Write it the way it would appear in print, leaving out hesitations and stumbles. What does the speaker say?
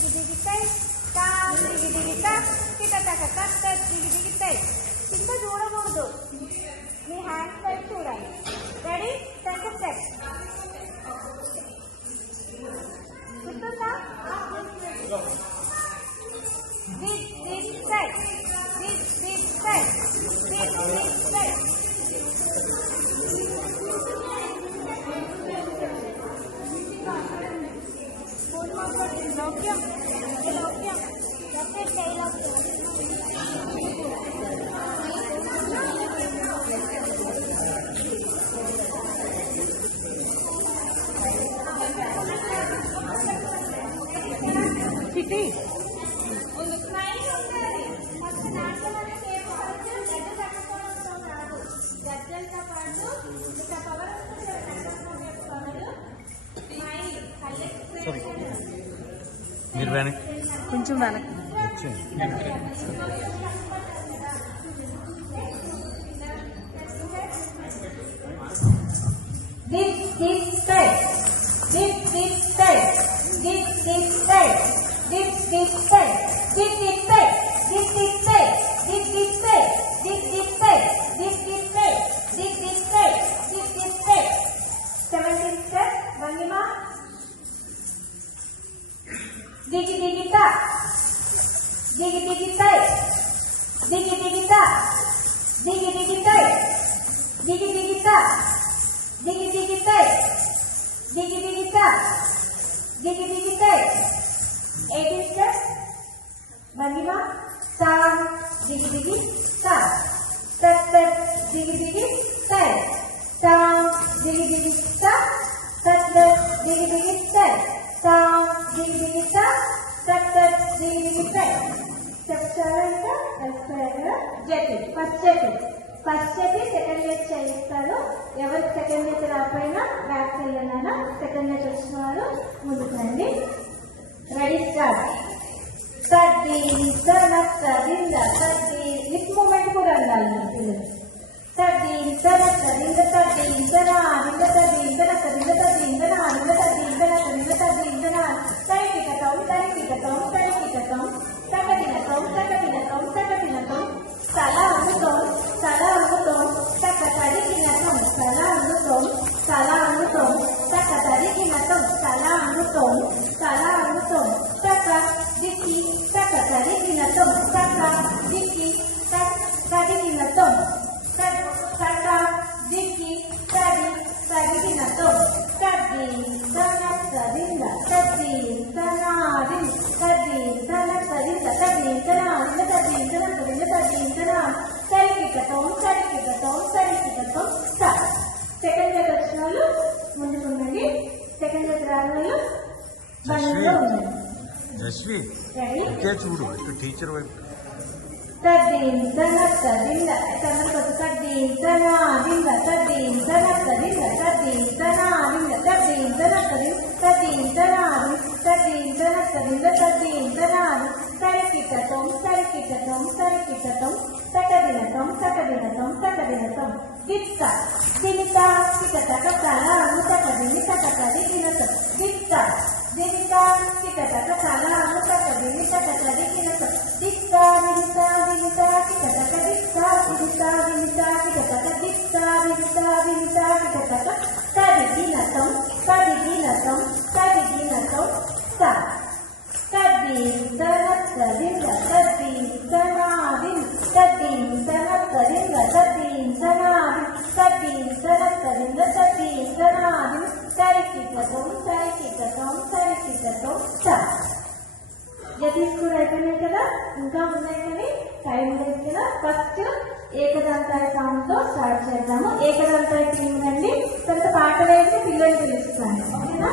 దిగి దిగితాయి తాం దిగి దిగితా టిక టక టక్ టక్ దిగి దిగితాయి. కింద చూడకూడదు, మీ హ్యాండ్స్ పైన చూడాలి. రెడీ సెకండ్ స్టెప్ గుర్తుందా? దిగ్ దిగ్ సైడ్ దిగ్ దిగ్ సైడ్ దిగ్ దిగ్ సైడ్. లౌక్యం లౌక్యం లౌక్యం చేయలేదు. చిట్టి మీరు వెనక్ కొంచెం వెనక్ దిగ్ దిగ్ సైడ్ దిగ్ దిగ్ సైడ్ దిగ్ దిగ్ సైడ్ దిగ్ దిగ్ సైడ్ దిగ్ దిగ్ సైడ్ దిగ్ దిగ్ సైడ్ దిగ్ దిగ్ సైడ్ దిగ్ దిగ్ సైడ్ దిగ్ దిగ్ సైడ్ దిగ్ దిగ్ సైడ్ దిగ్ దిగ్ సైడ్. 17th step భంగిమా. దిగి దిగితా దిగి దిగితాయి దిగి దిగితా దిగి దిగితాయి దిగి దిగితా దిగి దిగితాయి దిగి దిగితా దిగి దిగితాయి. 18th step భంగిమా. తాం దిగి దిగి తా తత్ తత్ దిగి దిగి తై తాం దిగి దిగి తా తత్ తత్ దిగి దిగి తై తాం దిగి దిగి తా తత్ తత్ దిగి దిగి తై. చెప్తారంటే జటి ఫస్ట్ జటి సెకండ్ జటి చేయిస్తారు. ఎవరికి సెకండ్ జటి రాకపోయినా బ్యాక్ వెళ్ళినా సెకండ్ జటి వచ్చిన వారు ముందుకు రండి. Ready start. సర్ది సనక్ సరింద సర్ది లిప్ మూమెంట్ కూడా ఉండాలి పిల్లలు. సర్ది సనక్ సరింద సర్ది ఇందనా రింద సర్ది ఇందన సరింద సర్ది ఇందనా రింద సర్ది ఇందన సరింద సర్ది ఇందనా తరికిటం తరికిటం తరికిటం తకదినతం తకదినతం తకదినతం తల అందుతాం తల అందుతాం తక తరికినతం తల అందుతాం తల అందుతాం తక తరికినతం తల అందుతాం తల అందుతాం తక దిక్కి తక తరికినతం తక దిక్కి తరికినతం తక దిక్కి తరికినతం తద్ది సనక్ సరింద తద్ది సనాది తద్ది సనక్ సరింద తద్ది సనాది తద్ది సనక్ సరింద తద్ది సనా తరికిటం తరికిటం తరికిటం తా. సెకండ్ జత వచ్చిన వాళ్ళు ముందుకు ఉండండి. సెకండ్ జత రాని వాళ్ళు బండిలో ఉండండి. చూడు టీచర్ వైపు. తద్దీం సనక్ సరింద సమర్పత తద్దీం సనాదింద తద్దీం సనక్ సరింద తద్దీం సనాదింద తద్దీం సనక్ సరింద తద్దీం సనాది తద్దీం సనక్ సరింద తద్దీం సనాది తరికిటం తరికిటం తరికిటం తకదినతం తకదినతం తకదినతం. దిత్త దినిత టికటక తలాను తకదిని తకతది దినతం దిత్త దినిత టికటక తలాను తకదిని తకతది దినతం దిత్త దినిత దినిత టికటక దిత్త దినిత దినిత టికటక దిత్త దినిత దినిత టికటక తదిగినతం తదిగినతం తదిగినతం తా. తద్దీం సనక్ సరింద తద్దీం సనాదిం తద్దీం సనక్ సరింద తద్దీం సనాదిం తద్దీం సనక్ సరింద తద్దీం సనాదిం తరికిటం తరికిటం తరికిటం తా. జతీస్ కూడా అయిపోయినాయి కదా, ఇంకా ఉన్నాయి కానీ టైం లేదు కదా. ఫస్ట్ ఏకదంతాయ సాంగ్ తో స్టార్ట్ చేద్దాము. ఏకదంతాయ టీం రండి. తర్వాత పాట వేసి పిల్లలు పిలుస్తాను, ఓకేనా?